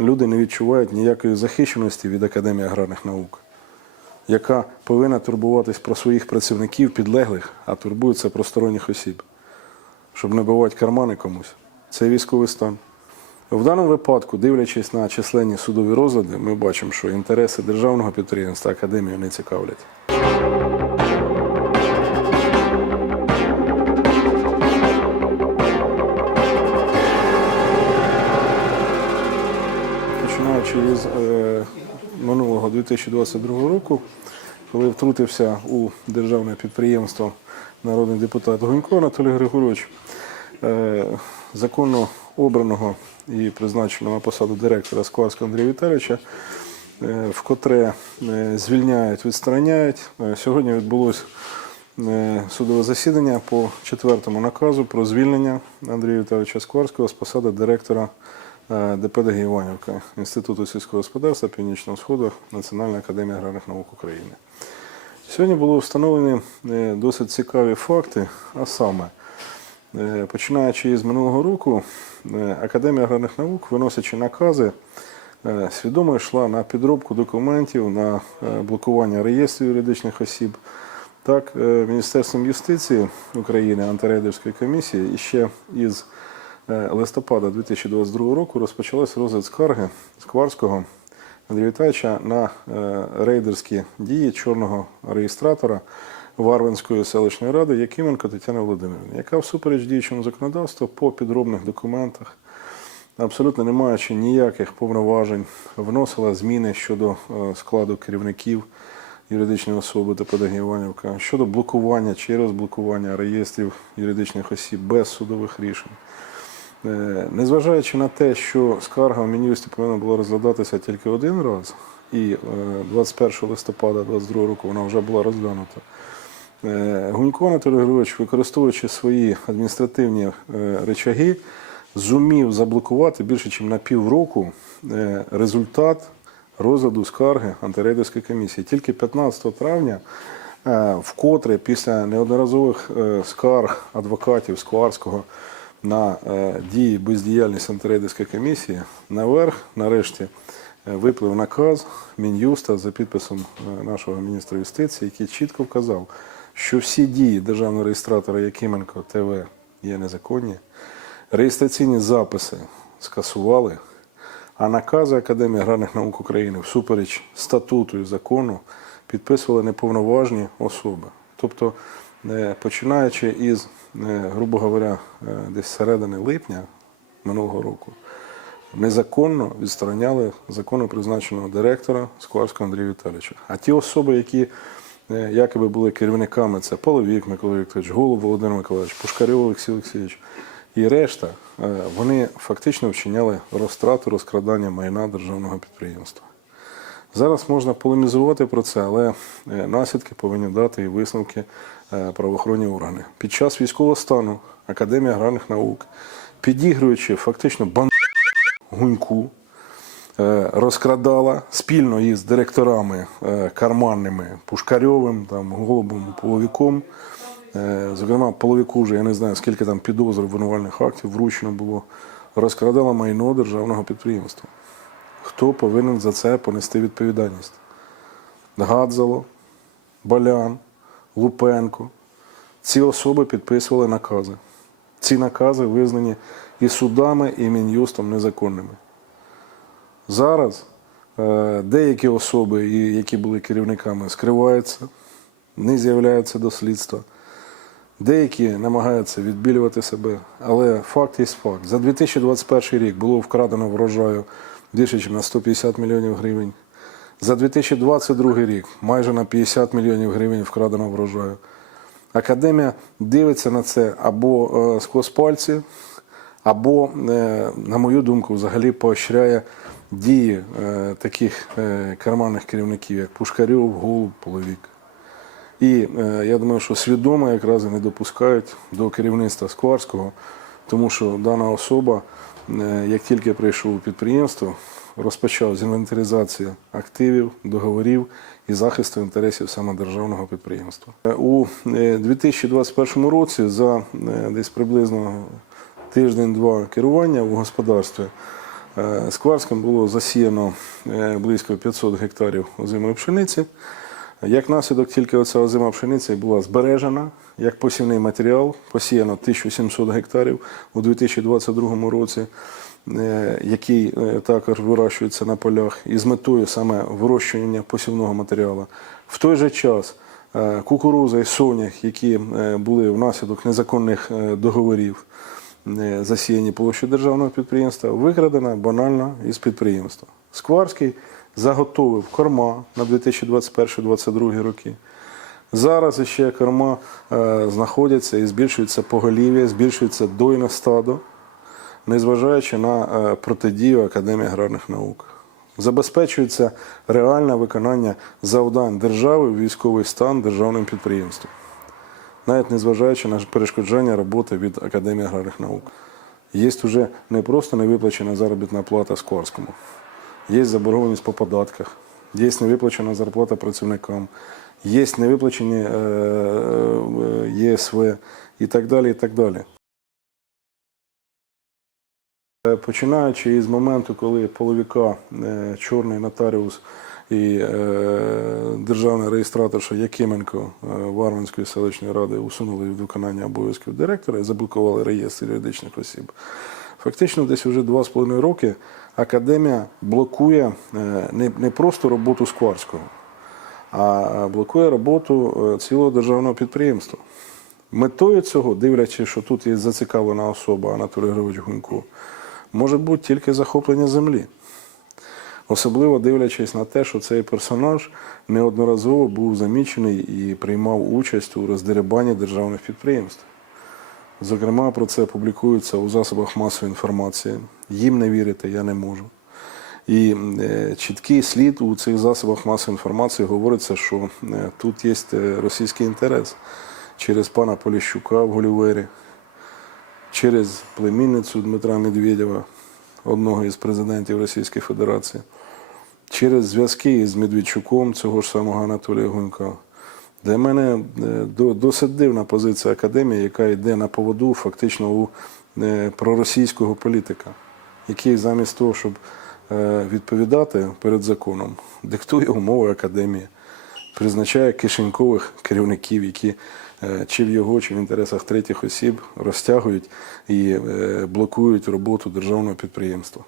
люди не відчувають ніякої захищеності від Академії аграрних наук, яка повинна турбуватись про своїх працівників, підлеглих, а турбується про сторонніх осіб, щоб не бивати кармани комусь. Це військовий стан. В даному випадку, дивлячись на численні судові розгляди, ми бачимо, що інтереси державного підприємства академію не цікавлять. Починаючи із е, минулого 2022 року, коли втрутився у державне підприємство народний депутат Гунько Анатолій Григорович, е, законно обраного і призначеного на посаду директора Скварського Андрія Віталійовича, е, вкотре звільняють, відстороняють. Е, Сьогодні відбулось судове засідання по четвертому наказу про звільнення Андрія Віталійовича Скварського з посади директора е, ДПДГ Іванівка Інституту сільського господарства Північного Сходу Національної академії аграрних наук України. Сьогодні були встановлені е, досить цікаві факти, а саме, е, починаючи із минулого року, е, Академія аграрних наук, виносячи накази, е, свідомо йшла на підробку документів, на е, блокування реєстрів юридичних осіб. Так, е, Міністерством юстиції України, антирейдерської комісії, іще із е, листопада 2022 року розпочалась розгляд скарги Скварського Андрія Віталійовича на е, рейдерські дії чорного реєстратора Варвинської селищної ради Якименко Тетяни Володимирівни, яка всупереч діючому законодавству по підробних документах, абсолютно не маючи ніяких повноважень, вносила зміни щодо е, складу керівників юридичної особи та Іванівка, щодо блокування чи розблокування реєстрів юридичних осіб без судових рішень. Е, Незважаючи на те, що скарга в Мін'юсті повинна була розглядатися тільки один раз, і е, 21 листопада 2022 року вона вже була розглянута. е, Гунько Анатолій Григорович, використовуючи свої адміністративні е, речаги, зумів заблокувати більше, ніж на півроку е, результат розгляду скарги антирейдерської комісії. Тільки 15 травня, е, вкотре після неодноразових е, скарг адвокатів Скварського на е, дії бездіяльність антирейдерської комісії, наверх, нарешті, е, виплив наказ Мін'юста за підписом е, нашого міністра юстиції, який чітко вказав, що всі дії державного реєстратора Якименко ТВ є незаконні, реєстраційні записи скасували, а накази Академії аграрних наук України всупереч статуту і закону підписували неповноважні особи. Тобто, починаючи із, е, грубо говоря, е, десь середини липня минулого року, незаконно відстороняли законно призначеного директора Скварського Андрія Віталійовича. А ті особи, які е, якоби були керівниками, це Половік Микола Вікторович, Голуб Володимир Миколаївич, Пушкарьов Олексій Олексійович і решта, е, вони фактично вчиняли розтрату розкрадання майна державного підприємства. Зараз можна полемізувати про це, але е, наслідки повинні дати і висновки е, правоохоронні органи. Під час військового стану Академія аграрних наук, підігруючи фактично бан гуньку, е, розкрадала спільно із директорами карманними Пушкарьовим, там, Голубом, Половіком. Зокрема, Половіку вже я не знаю, скільки там підозр обвинувальних актів вручено було, розкрадала майно державного підприємства. Хто повинен за це понести відповідальність? Гадзало, Балян, Лупенко. Ці особи підписували накази. Ці накази визнані і судами, і Мін'юстом незаконними. Зараз е, деякі особи, які були керівниками, скриваються, не з'являються до слідства. Деякі намагаються відбілювати себе, але факт є факт. За 2021 рік було вкрадено врожаю більше, ніж на 150 мільйонів гривень. За 2022 рік майже на 50 мільйонів гривень вкрадено врожаю. Академія дивиться на це або е, сквозь пальці, або, е, на мою думку, взагалі поощряє дії е, таких е, карманних керівників, як Пушкарьов, Голуб, Половік. І е, я думаю, що свідомо якраз і не допускають до керівництва Скварського, тому що дана особа, е, як тільки прийшов у підприємство, розпочав з інвентаризації активів, договорів і захисту інтересів саме державного підприємства. Е, У е, 2021 році за е, десь приблизно тиждень-два керування в господарстві Е, Скварськом було засіяно е, близько 500 гектарів озимої пшениці. Як наслідок, тільки оця озима пшениця була збережена як посівний матеріал, посіяно 1700 гектарів у 2022 році, е, який е, також вирощується на полях, і з метою саме вирощування посівного матеріалу. В той же час е, кукуруза і сонях, які були внаслідок незаконних договорів, засіяні площі державного підприємства, викрадена банально із підприємства. Скварський заготовив корма на 2021-2022 роки. Зараз ще корма е, знаходяться і збільшується поголів'я, збільшується дойне стадо, незважаючи на е, протидію Академії аграрних наук. Забезпечується реальне виконання завдань держави в військовий стан державним підприємством навіть незважаючи на перешкоджання роботи від Академії аграрних наук. Є вже не просто невиплачена заробітна плата Скорському, є заборгованість по податках, є невиплачена зарплата працівникам, є невиплачені е, е, ЄСВ і так далі. І так далі. Е, Починаючи із моменту, коли половика е, чорний нотаріус і е, державний реєстраторша Якименко е, Варвинської селищної ради усунули від виконання обов'язків директора і заблокували реєстр юридичних осіб. Фактично, десь вже два з половиною роки академія блокує е, не, просто роботу Скварського, а блокує роботу е, цілого державного підприємства. Метою цього, дивлячись, що тут є зацікавлена особа Анатолій Григорович Гунько, може бути тільки захоплення землі. Особливо дивлячись на те, що цей персонаж неодноразово був замічений і приймав участь у роздерибанні державних підприємств. Зокрема, про це публікується у засобах масової інформації. Їм не вірити я не можу. І е, чіткий слід у цих засобах масової інформації говориться, що е, тут є е, російський інтерес через пана Поліщука в Голівері, через племінницю Дмитра Медведєва, одного із президентів Російської Федерації, через зв'язки з Медведчуком, цього ж самого Анатолія Гунька. Для мене е, досить дивна позиція академії, яка йде на поводу фактично у е, проросійського політика, який замість того, щоб е, відповідати перед законом, диктує умови академії, призначає кишенькових керівників, які чи в його, чи в інтересах третіх осіб розтягують і блокують роботу державного підприємства.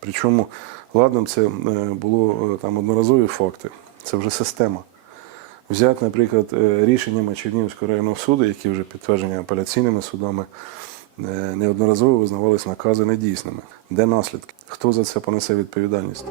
Причому ладним це було там одноразові факти, це вже система. Взяти, наприклад, е, рішеннями Чернігівського районного суду, які вже підтверджені апеляційними судами, е, неодноразово визнавались накази недійсними. Де наслідки? Хто за це понесе відповідальність?